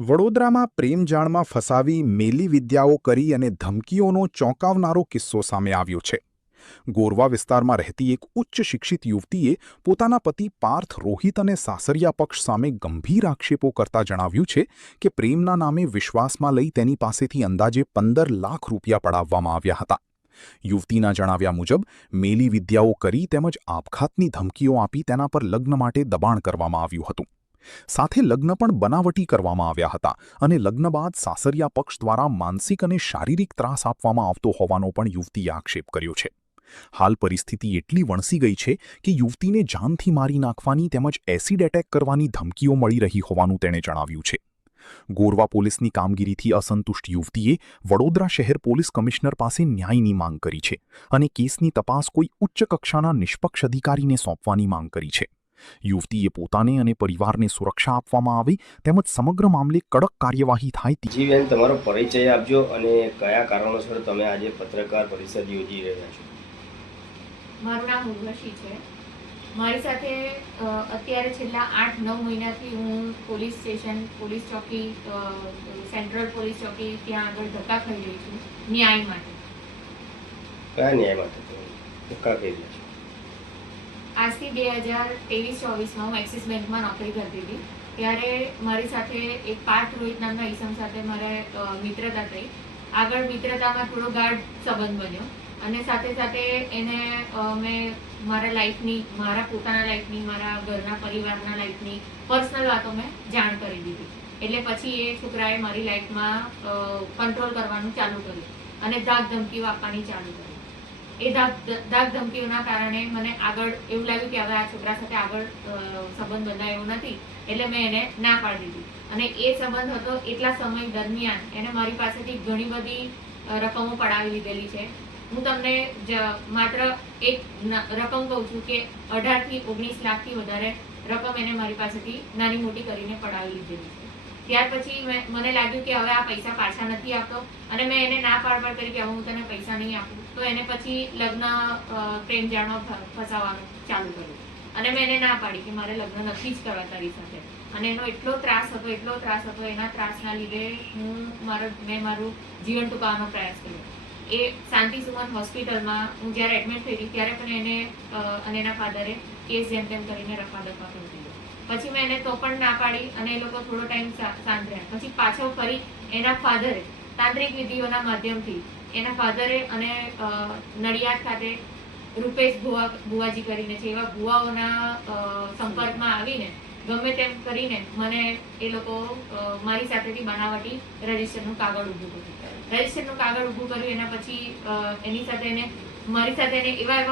વડોદરામાં પ્રેમજાળમાં ફસાવી મેલી વિદ્યાઓ કરી અને ધમકીઓનો ચોંકાવનારો કિસ્સો સામે આવ્યો છે. ગોરવા વિસ્તારમાં રહેતી એક ઉચ્ચ શિક્ષિત યુવતીએ પોતાના પતિ પાર્થ રોહિત અને સાસરિયા પક્ષ સામે ગંભીર આક્ષેપો કરતા જણાવ્યું છે કે પ્રેમના નામે વિશ્વાસમાં લઈ તેની પાસેથી અંદાજે 15 લાખ રૂપિયા પડાવવામાં આવ્યા હતા. યુવતીના જણાવ્યા મુજબ મેલી વિદ્યાઓ કરી તેમજ આપઘાતની ધમકીઓ આપી તેના પર લગ્ન માટે દબાણ કરવામાં આવ્યું હતું. સાથે લગ્ન પણ બનાવટી કરવામાં આવ્યા હતા અને લગ્ન બાદ સાસરિયા પક્ષ દ્વારા માનસિક અને શારીરિક ત્રાસ આપવામાં આવતો હોવાનો પણ યુવતીએ આક્ષેપ કર્યો છે. હાલ પરિસ્થિતિ એટલી વણસી ગઈ છે કે યુવતીને જાનથી મારી નાખવાની તેમજ એસિડ એટેક કરવાની ધમકીઓ મળી રહી હોવાનું તેણે જણાવ્યું છે. ગોરવા પોલીસની કામગીરીથી અસંતુષ્ટ યુવતીએ વડોદરા શહેર પોલીસ કમિશનર પાસે ન્યાયની માંગ કરી છે અને કેસની તપાસ કોઈ ઉચ્ચ કક્ષાના નિષ્પક્ષ અધિકારીને સોંપવાની માંગ કરી છે. યુવતીએ પોતાને અને પરિવારને સુરક્ષા આપવામાં આવે તેમજ સમગ્ર મામલે કડક કાર્યવાહી થાય. જી બેન, તમારો પરિચય આપજો અને કયા કારણોસર તમે આજે પત્રકાર પરિષદ યોજી રહ્યા છો? મારું નામ ઉર્વશી છે. મારી સાથે અત્યારે છેલ્લા 8-9 મહિનાથી હું પોલીસ સ્ટેશન, પોલીસ ચોકી, સેન્ટ્રલ પોલીસ ચોકી ત્યાં આગળ ધક્કા ખાઈ રહી છું ન્યાય માટે. કયા ન્યાય માટે તમે ધક્કા ખાઈ રહ્યા છો? આજથી 2023-24માં હું એક્સિસ બેંકમાં નોકરી કરતી હતી. ત્યારે મારી સાથે એક પાર્થ રોહિત નામના ઈસમ સાથે મારે મિત્રતા થઈ. આગળ મિત્રતામાં થોડો ગાઢ સંબંધ બન્યો અને સાથે સાથે એને મેં મારા લાઈફની, મારા પોતાના લાઈફની, મારા ઘરના પરિવારના લાઈફની પર્સનલ વાતો મેં જાણ કરી દીધી. એટલે પછી એ છોકરાએ મારી લાઈફમાં કંટ્રોલ કરવાનું ચાલુ કર્યું અને ધાક ધમકીઓ આપવાની ચાલુ કરી. એ ધાક ધમકીઓના કારણે મને આગળ એવું લાગ્યું કે હવે આ છોકરા સાથે આગળ સંબંધ બંધાય એવું નથી, એટલે મેં એને ના પાડી દીધી. અને એ સંબંધ હતો એટલા સમય દરમિયાન એને મારી પાસેથી ઘણી બધી રકમો પડાવી લીધેલી છે. હું તમને માત્ર એક રકમ કહું છું કે 18 થી 19 લાખથી વધારે રકમ એને મારી પાસેથી નાની મોટી કરીને પડાવી લીધેલી છે. ત્યાર પછી મને લાગ્યું કે હવે આ પૈસા પાછા નથી આપતો અને મેં એને ના પાડ કરી કે હવે હું તને પૈસા નહીં આપું. તો એને પછી લગ્ન પ્રેમજાળમાં ફસાવવાનું ચાલુ કર્યું અને મેં એને ના પાડી કે મારે લગ્ન નથી જ કરવા તારી સાથે. અને એનો એટલો ત્રાસ હતો, એના ત્રાસના લીધે મેં મારું જીવન ટૂંકાવવાનો પ્રયાસ કર્યો. એ શાંતિ સુમન હોસ્પિટલમાં હું જ્યારે એડમિટ થઈ હતી ત્યારે પણ એને અને એના ફાધરે કેસ જેમ તેમ કરીને રફાદફા કરી દીધો. પછી મેં એને તો પણ ના પાડી અને એ લોકો થોડો ટાઈમ શાંત રહ્યા. પછી પાછો ફરી એના ફાધરે તાંત્રિક વિધિઓના માધ્યમથી એના ફાધરે અને નડિયાદ ખાતે રૂપેશ ભુવાજી કરીને છે, એવા ભુવાઓના સંપર્કમાં આવીને ગમે તેમ કરીને મને એ લોકો મારી સાથેથી બનાવટી રજિસ્ટરનું કાગળ ઊભું કર્યું. એના પછી એની સાથે મારી સાથે એવા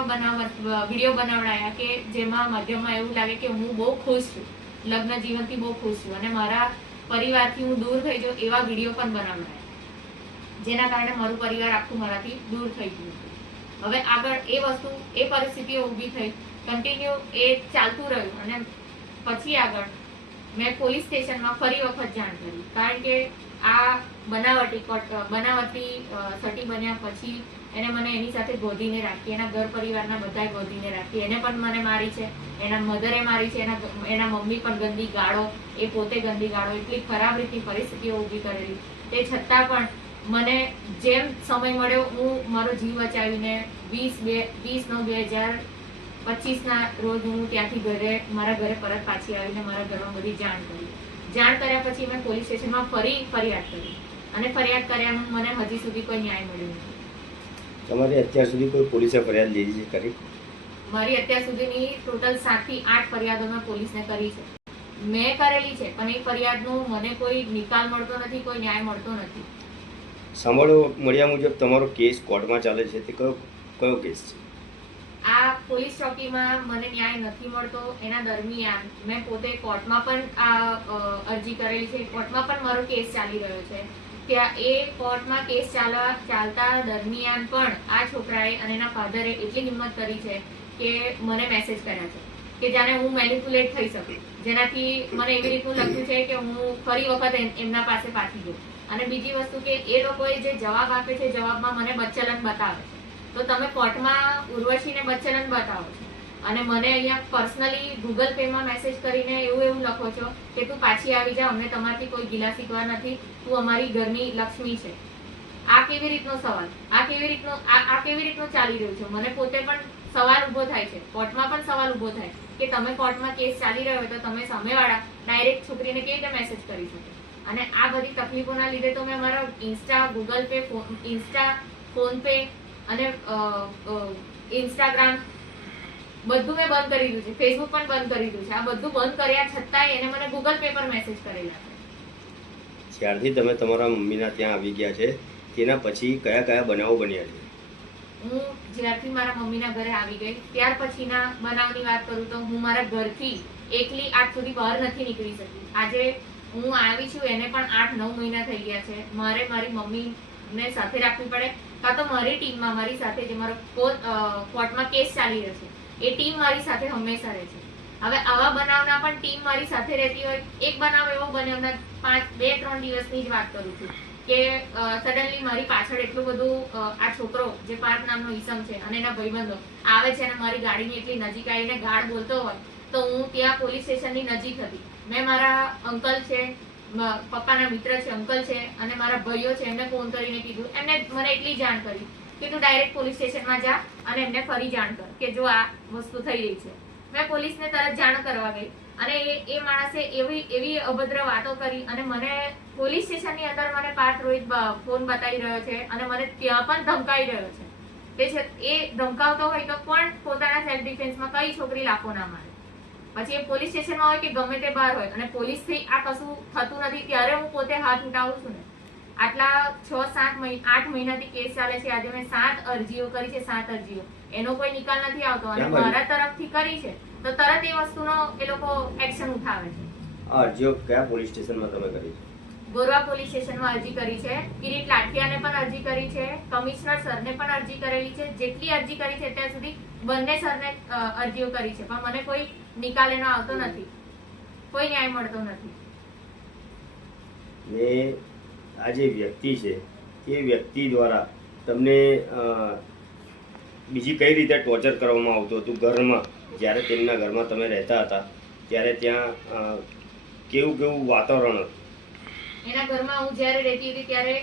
વિડીયો બનાવડાયા કે જેમાં માધ્યમમાં એવું લાગે કે હું બહુ ખુશ છું, લગ્ન જીવનથી બહુ ખુશ છું અને મારા પરિવારથી હું દૂર થઈ જાઉં એવા વિડીયો પણ બનાવડાયા, જેના કારણે મારું પરિવાર આખું મારાથી દૂર થઈ ગયું હતું. હવે આગળ એ પરિસ્થિતિઓ ઊભી થઈ, કન્ટિન્યુ એ ચાલતું રહ્યું અને પછી આગળ મેં પોલીસ સ્ટેશનમાં ફરી વખત જાણ કરી, કારણ કે આ બનાવટી સટી બન્યા પછી એને મને એની સાથે ગોધીને રાખી, એના ઘર પરિવારના બધાએ ગોધીને રાખી. એને પણ મને મારી છે, એના મધરે મારી છે, એના મમ્મી પણ ગંદી ગાળો, એ પોતે ગંદી ગાળો, એટલી ખરાબ રીતની પરિસ્થિતિઓ ઊભી કરેલી. તે છતાં પણ મને જેમ સમય મળ્યો હું મારો જીવ બચાવીને 20/9/2025ના રોજ હું ત્યાંથી મારા ઘરે પરત પાછી આવીને મારા ઘરમાં બધી જાણ કરી. જાણ કર્યા પછી મેં પોલીસ સ્ટેશનમાં ફરી ફરિયાદ કરી અને ફરિયાદ કર્યાનું મને હજી સુધી કોઈ ન્યાય મળ્યો નથી. તમારી અત્યાર સુધી કોઈ પોલીસે ફરિયાદ લીધી છે ખરી? મારી અત્યાર સુધીની ટોટલ 7 થી 8 ફરિયાદો મેં પોલીસને કરી છે, મેં કરેલી છે, પણ એ ફરિયાદનો મને કોઈ નિકાલ મળતો નથી, કોઈ ન્યાય મળતો નથી. મળ્યા મુજબ તમારો કેસ કોર્ટમાં ચાલે છે, તે કયો કેસ છે? આ પોલીસ ચોકીમાં મને ન્યાય નથી મળતો. એના દરમિયાન મેં પોતે કોર્ટમાં પણ આ અરજી કરેલી છે, કોર્ટમાં પણ મારો કેસ ચાલી રહ્યો છે. ત્યાં એ કોર્ટમાં કેસ ચાલતા દરમિયાન પણ આ છોકરાએ અને એના ફાધરે એટલી હિંમત કરી છે કે મને મેસેજ કર્યા છે કે જાણે હું મેનિપ્યુલેટ થઈ શકું, જેનાથી મને એવી રીતનું લખ્યું છે કે હું ફરી વખત એમના પાસે પાછી જાઉં. અને બીજી વસ્તુ કે એ લોકોએ જે જવાબ આપે છે, જવાબમાં મને બચ્ચલન બતાવે છે. તો તમે કોર્ટમાં ઉર્વશીને બચ્ચલન બતાવો છો અને મને અહીંયા પર્સનલી ગૂગલ પેમાં મેસેજ કરીને એવું લખો છો કે તું પાછી આવી જા, અમને તમારથી કોઈ ગિલા શીખવા નથી, તું અમારી ઘરની લક્ષ્મી છે. આ કેવી રીતનો સવાલ? આ કેવી રીતનું ચાલી રહ્યું છે? મને પોતે પણ સવાલ ઊભો થાય છે, કોર્ટમાં પણ સવાલ ઊભો થાય કે તમે કોર્ટમાં કેસ ચાલી રહ્યો હોય તો તમે સામેવાળા ડાયરેક્ટ છોકરીને કેવી રીતે મેસેજ કરી શકો? અને આ બધી તકલીફોના લીધે તો મેં મારા Insta, Google pay, phone pay અને ઇન્સ્ટાગ્રામ બધું મેં બંધ કરી દીધું છે, ફેસબુક પણ બંધ કરી દીધું છે. આ બધું બંધ કર્યા છતાંય એને મને ગૂગલ પે પર મેસેજ કરેલા છે. જ્યારથી તમે તમારા મમ્મીના ત્યાં આવી ગયા છે તેના પછી કયા કયા બનાવો બન્યા છે? હું જ્યારથી મારા મમ્મીના ઘરે આવી ગઈ ત્યાર પછીના બનાવની વાત કરું તો હું મારા ઘરથી એકલી આજ સુધી બહાર નથી નીકળી શકી. આજે હું આવી છું એને પણ 8-9 મહિના થઈ ગયા છે. મારે મારી મમ્મીને સાથે રાખવી પડે, કાં તો મારી ટીમમાં મારી સાથે જે મારો કોર્ટમાં કેસ ચાલી રહ્યો છે એ ટીમ મારી સાથે હંમેશા રહે છે. હવે આવા બનાવના પણ ટીમ મારી સાથે રહેતી હોય. એક બનાવ એવો બન્યો, 2-3 દિવસની જ વાત કરું છું કે સડનલી મારી પાછળ એટલું બધું આ છોકરો જે પાર્થ નામનો ઈસમ છે અને એના ભાઈબંધો આવે છે અને મારી ગાડીની એટલી નજીક આવીને ગાળ બોલતો હોય તો હું ત્યાં પોલીસ સ્ટેશનની નજીક હતી. મેં મારા અંકલ છે, પપ્પાના મિત્ર છે, અંકલ છે અને મારા ભાઈઓ છે એમને ફોન કરીને કીધું. એમને મને એટલી જાણ કરી કે તું ડાયરેક્ટ પોલીસ સ્ટેશનમાં જા અને એમને ફરી જાણ કર કે જો આ વસ્તુ થઈ રહી છે. મેં પોલીસને તરત જાણ કરવા ગઈ અને એ માણસે એવી અભદ્ર વાતો કરી અને મને પોલીસ સ્ટેશનની અંદર મને પાર્થ રોહિત ફોન બતાવી રહ્યો છે અને મને ત્યાં પણ ધમકાવી રહ્યો છે. તે છે એ ધમકાવતો હોય તો પણ પોતાના સેલ્ફ ડિફેન્સમાં કઈ છોકરી લાફો ના મારે. પછી એ પોલીસ સ્ટેશનમાં હોય કે ગમે તે બહાર હોય અને પોલીસથી આ કશું થતું નથી ત્યારે હું પોતે હાથ ઉઠાવું છું ને. આટલા 6-7-8 મહિનાથી કેસ ચાલે છે. આજે મેં 7 અરજીઓ કરી છે, 7 અરજીઓ. એનો કોઈ નિકાલ નથી આવતો અને મારા તરફથી કરી છે તો તરત એ વસ્તુનો એ લોકો એક્શન ઉઠાવે છે. આ અરજીઓ કયા પોલીસ સ્ટેશનમાં તમે કરી છે? ગોરવા પોલીસ સ્ટેશનમાં અરજી કરી છે, કિરીટ લાઠિયાને પણ અરજી કરી છે, કમિશનર સરને પણ અરજી કરેલી છે. જેટલી અરજી કરી છે ત્યાં સુધી બંને સરને અરજીઓ કરી છે પણ મને કોઈ નિકાલ એનો આવતો નથી, કોઈ ન્યાય મળતો નથી. ને આ જે વ્યક્તિ છે એ વ્યક્તિ દ્વારા તમને બીજી કઈ રીતે ટોર્ચર કરવામાં આવતું હતું ઘરમાં? જ્યારે તેમના ઘરમાં તમે રહેતા હતા ત્યારે ત્યાં કેવું વાતાવરણ હતું? એના ઘરમાં હું જ્યારે રહેતી હતી ત્યારે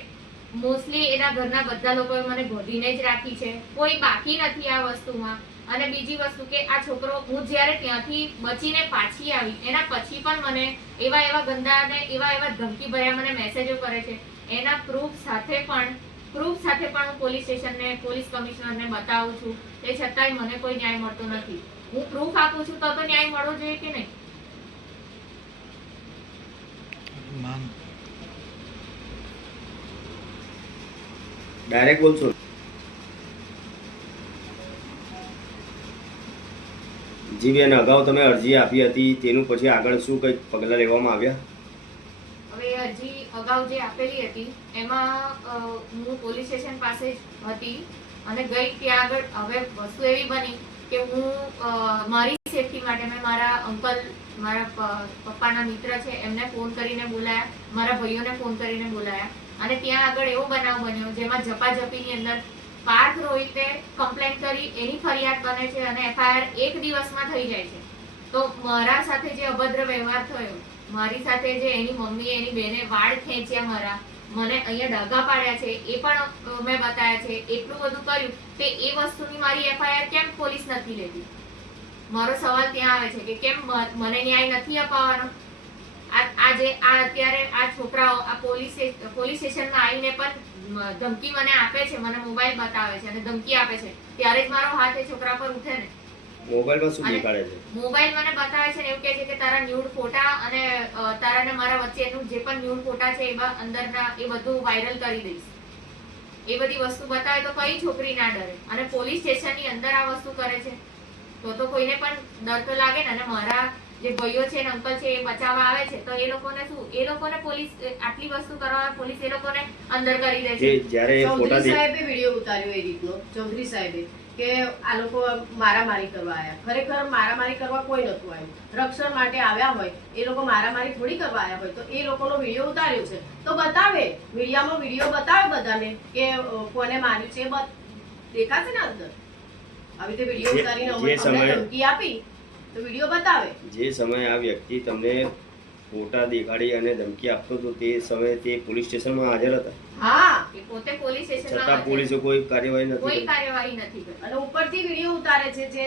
મોસ્ટલી એના ઘરના બધા લોકોએ મને ગોધીને જ રાખી છે, કોઈ બાકી નથી આ વસ્તુમાં. અને બીજી વસ્તુ કે આ છોકરો, હું જ્યારે ત્યાંથી બચીને પાછી આવી એના પછી પણ મને એવા ગંદા અને એવા ધમકી ભર્યા મને મેસેજો કરે છે. એના પ્રૂફ સાથે પણ હું પોલીસ સ્ટેશનને, પોલીસ કમિશનરને બતાવું છું, તે છતાંય મને કોઈ ન્યાય મળતો નથી. હું પ્રૂફ આપું છું તો ન્યાય મળવો જોઈએ કે નહીં? ડાયરેક્ટ બોલશો. જી બેન, અગાઉ તમે અરજી આપી હતી તેનું પછી આગળ શું કંઈક પગલાં લેવામાં આવ્યા? હવે અરજી અગાઉ જે આપેલી હતી એમાં હું પોલીસ સ્ટેશન પાસે જ હતી અને ગઈ ત્યાં આગળ. હવે વસ્તુ એવી બની કે હું મારી સેફટી માટે મેં મારા અંકલ, મારા પપ્પાના મિત્ર છે એમને ફોન કરીને બોલાયા, મારા ભાઈઓને ફોન કરીને બોલાયા અને ત્યાં આગળ એવો બનાવ બન્યો જેમાં ઝપાઝપીની અંદર પાર્થ રોહિતે કમ્પ્લેન કરી, એની ફરિયાદ બને છે અને FIR 1 દિવસમાં થઈ જાય છે. તો મારા સાથે જે અભદ્ર વ્યવહાર થયો, મારી સાથે જે એની મમ્મી એની બેને વાળ ખેંચ્યા, મને અહીંયા ડાઘા પાડ્યા છે એ પણ મેં બતાવ્યા છે, એટલું બધું કર્યું તે એ વસ્તુની મારી FIR કેમ પોલીસ નથી લેતી? મારો સવાલ ત્યાં આવે છે કે કેમ મને ન્યાય નથી અપાવવાનો? અત્યારે આ છોકરાઓ આ પોલીસ સ્ટેશનમાં આવીને પણ ધમકી મને આપે છે, મને મોબાઈલ બતાવે છે અને ધમકી આપે છે, ત્યારે જ મારો હાથ એ છોકરા પર ઉઠે ને. મોબાઈલમાં શું દેખાડે છે? મોબાઈલ મને બતાવે છે ને એવું કહે છે કે તારા ન્યૂડ ફોટા અને તારા ને મારા વચ્ચેનું જે પણ ન્યૂડ ફોટા છે એવા અંદરના એ બધું વાયરલ કરી દઈશ. એ બધી વસ્તુ બતાવે તો કઈ છોકરી ના ડરે? અને પોલીસ સ્ટેશનની અંદર આ વસ્તુ કરે છે તો કોઈને પણ ડર તો લાગે ને. અને મારા જે ભાઈઓ છે ને અંકલ છે એ બચાવવા આવે છે તો એ લોકોને શું, એ લોકોને પોલીસ આટલી વસ્તુ કરવા પોલીસ એ લોકોને અંદર કરી દે છે. જ્યારે ચૌધરી સાહેબે વિડીયો ઉતાર્યો એ રીતનો, ચૌધરી સાહેબે કે આ લોકો મારામારી કરવા આવ્યા. ખરેખર મારામારી કરવા કોઈ નતું આવ્યું, રક્ષણ માટે આવ્યા હોય. એ લોકો મારામારી થોડી કરવા આવ્યા હોય. તો એ લોકોનો વિડીયો ઉતાર્યો છે તો બતાવે, મીડિયામાં વિડીયો બતાવે બધાને કે કોને માર્યું છે, દેખાશે ને અંદર. આવી રીતે વિડીયો ઉતારીને જે અમને સમયે- ધમકી આપી તો વિડીયો બતાવે. જે સમયે આ વ્યક્તિ તમને ફોટા દેખાડી અને ધમકી આપતો હતો તે સમયે તે પોલીસ સ્ટેશનમાં હાજર હતા, હા, એ પોતે પોલીસ સ્ટેશનમાં છતાં પોલીસે કોઈ કાર્યવાહી નથી કોઈ કરી. કાર્યવાહી નથી કરી. અને ઉપરથી વિડીયો ઉતારે છે જે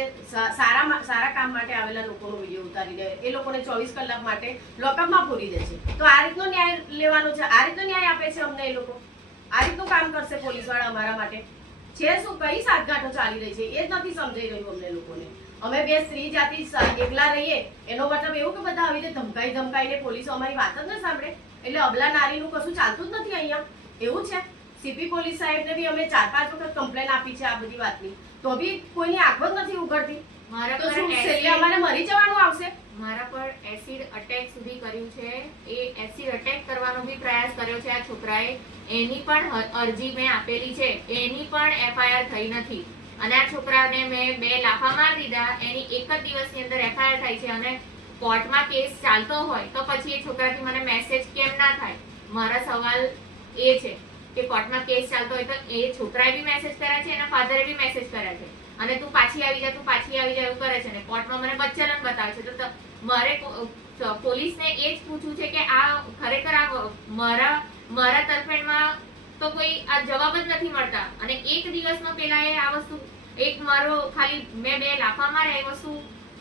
સારા કામ માટે આવેલા લોકોનો વિડીયો ઉતારીને એ લોકોને 24 કલાક માટે લોકઅપમાં પૂરી દે છે. તો આ રીતનો ન્યાય લેવાનો છે, આ રીતનો ન્યાય આપે છે અમને એ લોકો, આ રીતનું કામ કરશે પોલીસ વાળા અમારા માટે? છે શું, કઈ સાતગાંઠો ચાલી રહી છે એ જ નથી સમજાઈ રહ્યું અમને લોકોને. અમે બે સ્ત્રી જાતિ એકલા રહીએ એનો મતલબ એવું કે બધા આવી રીતે ધમકાઈને પોલીસો અમારી વાત જ ન સાંભળે? એટલે અબલા નારીનું કશું ચાલતું જ નથી અહીંયા, એવું છે? સીપી પોલીસ સાહેબને બી અમે 4-5 વખત કમ્પ્લેન આપી છે આ બધી વાતની, તો બી કોઈની આંખ જ નથી ઉઘડતી. મારા તો પર શું છેલ્લે acid- અમારે મરી જવાનું આવશે? મારા પર એસિડ અટેક સુધી કર્યું છે. એ એસિડ અટેક કરવાનો બી પ્રયાસ કર્યો છે આ છોકરાએ. એની પણ અરજી મેં આપેલી છે, એની પણ એફઆઈઆર થઈ નથી. અને આ છોકરાને મેં 2 લાફા મારી દીધા, એની એક જ દિવસની અંદર એફઆઈઆર થઈ છે. અને કોર્ટમાં કેસ ચાલતો હોય તો પછી એ છોકરાથી મને મેસેજ કેમ ના થાય? મારા સવાલ એ છે કે કોર્ટમાં કેસ ચાલતો હોય તો એ છોકરાએ બી મેસેજ કર્યા છે, એના ફાધરે બી મેસેજ કર્યા છે, અને તું પાછી આવી જા, તું પાછી આવી જા એવું કરે છે, ને કોર્ટમાં મને બચ્ચાને બતાવે છે. તો મારે પોલીસને એ જ પૂછવું છે કે આ ખરેખર આ મારા તરફેણમાં તો કોઈ આ જવાબ જ નથી મળતા. અને એક દિવસમાં પેલા એ આ વસ્તુ એક મારો ખાલી મેં 2 લાફા માર્યા એ વસ્તુ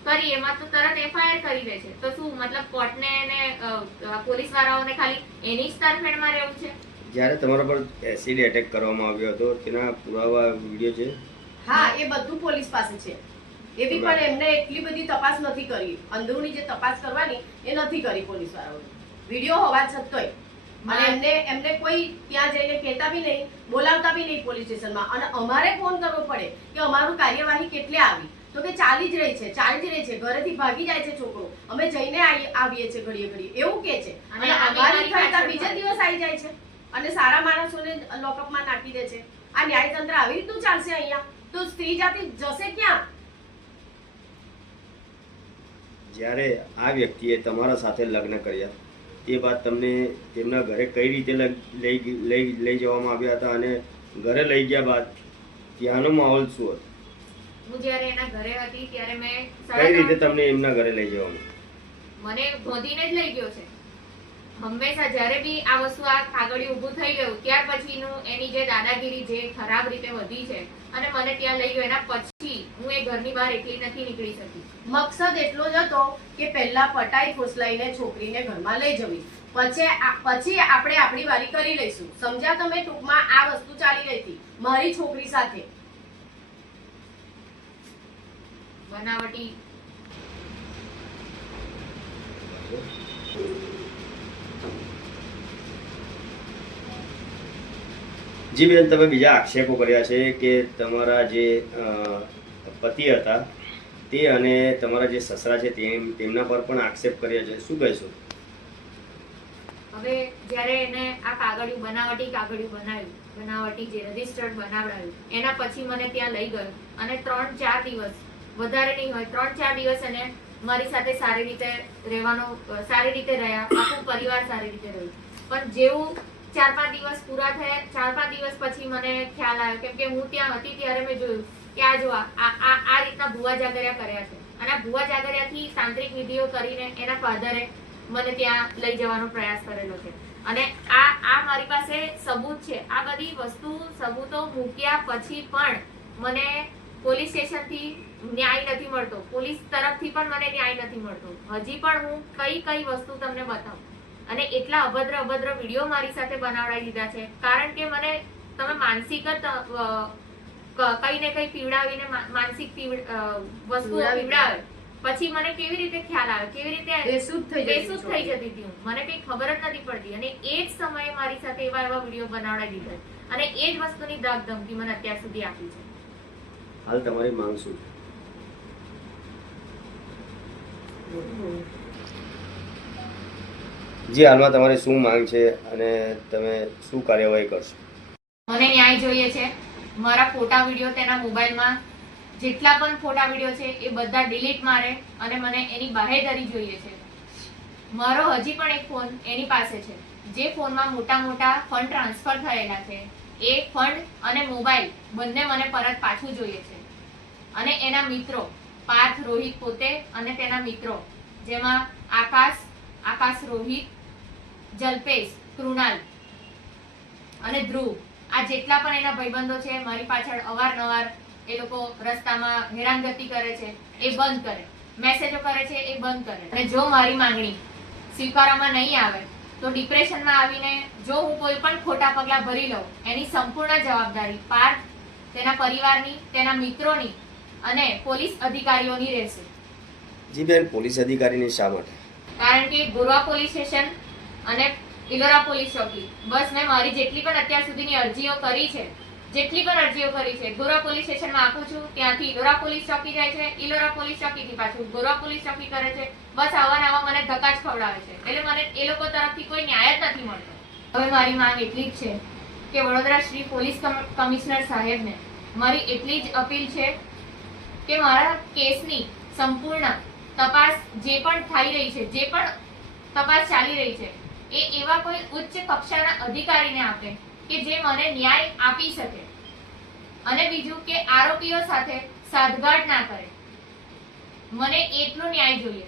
કરી, એમાં તો તરત એફઆઈઆર કરી દે છે. તો શું મતલબ કોર્ટને ને પોલીસ વાળાઓને ખાલી એની જ તરફેણમાં રહેવું છે? જ્યારે તમારા પર એસિડ એટેક કરવામાં આવ્યો હતો તેના પુરાવા વિડીયો છે? હા, એ બધું પોલીસ પાસે છે. એવી પણ એમને એટલી બધી તપાસ નથી કરી, અંદરૂની જે તપાસ કરવાની એ નથી કરી પોલીસ વાળાઓએ, વિડીયો હોવા છતાંય. અને એમને કોઈ ત્યાં જઈને કહેતા બી નહીં, બોલાવતા બી નહીં પોલીસ સ્ટેશનમાં. અને અમારે ફોન કરવો પડે કે અમારું કાર્યવાહી કેટલે આવી, તો કે ચાલી જ રહી છે, ઘરેથી ભાગી જાય છે છોકરો, અમે જઈને આવીએ છીએ ઘડીએ એવું કે છે. અને અમારી કરતા બીજા દિવસ આવી જાય છે અને સારા માણસોને લોકઅપમાં નાખી દે છે. આ ન્યાયતંત્ર આવી રીતનું ચાલશે અહીંયા તો સ્ત્રી જાતિ જશે ક્યાં? જ્યારે આ વ્યક્તિએ તમારા સાથે લગ્ન કર્યા તે બાદ તમને તેમના ઘરે કઈ રીતે લઈ જવામાં આવ્યા હતા, અને ઘરે લઈ ગયા બાદ ત્યાંનો માહોલ શું હતો? હું જ્યારે એના ઘરે હતી ત્યારે મેં કઈ રીતે તમને એમના ઘરે લઈ જવામાં? મને ગોદીને જ લઈ ગયો છે હંમેશા. જ્યારે બી આ વસ્તુ આ કાગળિયું ઊભું થઈ ગયું ત્યાર પછીનું એની જે દાદાગીરી જે ખરાબ રીતે વધી છે, અને મને ત્યાં લઈ ગયો એના પછી હું એ ઘરની બહાર એકલી નથી નીકળી શકી. મકસદ એટલો જ હતો કે પહેલા પટાઈ ફોસલાઈને છોકરીને ઘરમાં લઈ જવી, પછી આપણે આપણી વારી કરી લઈશું. સમજ્યા તમે? ટૂંકમાં આ વસ્તુ ચાલી રહી હતી મારી છોકરી સાથે. બનાવટી જી બેન, તમે બીજા આક્ષેપો કર્યા છે કે તમારા જે પતિ હતા તે અને તમારા જે સસરા છે તેમના પર પણ આક્ષેપ કર્યા છે, શું કહેશો? હવે જ્યારે એને આ કાગળિયું બનાવ્યું, બનાવટી જે રજિસ્ટર્ડ બનાવડાવ્યું, એના પછી મને ત્યાં લઈ ગયો અને 3-4 દિવસ, વધારે નહીં હોય 3-4 દિવસ એને મારી સાથે સારી રીતે રહ્યા, આખું પરિવાર સારી રીતે રહ્યું. પણ જેવું 4-5 દિવસ પૂરા થયા, 4-5 દિવસ પછી મને ખ્યાલ આવ્યો, કેમ કે હું ત્યાં હતી ત્યારે મેં જોયું કે આ જો આ રીતના ભુવા જાગરિયા કર્યા છે. અને આ ભુવા જાગરિયાથી તાંત્રિક વિધિઓ કરીને એના ફાધરે મને ત્યાં લઈ જવાનો પ્રયાસ કરેલો છે. અને આ મારી પાસે સબૂત છે. આ બધી સબૂતો મૂક્યા પછી પણ મને પોલીસ સ્ટેશનથી ન્યાય નથી મળતો, પોલીસ તરફથી પણ મને ન્યાય નથી મળતો. હજી પણ હું કઈ વસ્તુ તમને બતાવું. અને એટલા અભદ્ર વિડીયો મારી સાથે બનાવડાવી દીધા છે, કારણ કે મને તમે માનસિક કઈ ને કઈ પીવડાવીને માનસિક વસ્તુઓ પીવડાવે પછી મને કેવી રીતે ખ્યાલ આવે, કેવી રીતે બેસુધ થઈ જતી હતી હું, મને કઈ ખબર જ નથી પડતી. અને એ જ સમયે મારી સાથે એવા વિડીયો બનાવડાવી દીધા, અને એ જ વસ્તુની ધાક ધમકી મને અત્યાર સુધી આપી છે. હાલ તમારી માંગ શું છે? જી, હાલમાં તમારી શું માંગ છે અને તમે શું કાર્યવાહી કરશો? મને ન્યાય જોઈએ છે. મારા ફોટા વિડીયો તેના મોબાઈલમાં જેટલા પણ ફોટા વિડીયો છે એ બધા ડિલીટ મારે અને મને એની બાહેધરી જોઈએ છે. મારો હજી પણ એક ફોન એની પાસે છે, જે ફોનમાં મોટા ફંડ ટ્રાન્સફર થયેલા છે. એ ફંડ અને મોબાઈલ બંને મને પરત પાછું જોઈએ છે. અને એના મિત્રો પાર્થ રોહિત પોતે અને તેના મિત્રો જેમાં આકાશ રોહિત, જલ્પેશ, કૃણાલ અને ધ્રુવ, આ જેટલા પણ એના ભાઈબંધો છે મારી પાછળ અવારનવાર એ લોકો રસ્તામાં હેરાનગતિ કરે છે એ બંધ કરે, મેસેજો કરે છે એ બંધ કરે. અને જો મારી માંગણી સ્વીકારવામાં નહીં આવે તો ડિપ્રેશનમાં આવીને જો હું કોઈ પણ ખોટા પગલા ભરી લઉં એની સંપૂર્ણ જવાબદારી પાર્થ, તેના પરિવારની, તેના મિત્રોની અને પોલીસ અધિકારીઓની રહેશે. જી બેન, પોલીસ અધિકારીની શા માટે? કારણ કે ગોરવા પોલીસ સ્ટેશન અને ઇલોરા પોલીસ ચોકી, બસ મેં મારી જેટલી પણ અત્યાર સુધીની અરજીઓ કરી છે ગોરવા પોલીસ સ્ટેશનમાં આપું છું, ત્યાંથી ઇલોરા પોલીસ ચોકી જાય છે, ઇલોરા પોલીસ ચોકીથી પાછું ગોરવા પોલીસ ચોકી કરે છે. બસ આવા મને ધક્કા જ ખવડાવે છે, એટલે મને એ લોકો તરફથી કોઈ ન્યાય જ નથી મળતો. હવે મારી માંગ એટલી જ છે કે વડોદરા શ્રી પોલીસ કમિશનર સાહેબને મારી એટલી જ અપીલ છે કે મારા કેસની સંપૂર્ણ તપાસ જે પણ થઈ રહી છે, જે પણ તપાસ ચાલી રહી છે એ એવા કોઈ ઉચ્ચ કક્ષાના અધિકારીને આપે કે જે મને ન્યાય આપી શકે. અને બીજું કે આરોપીઓ સાથે સાદગાડ ના કરે. મને એટલો ન્યાય જોઈએ.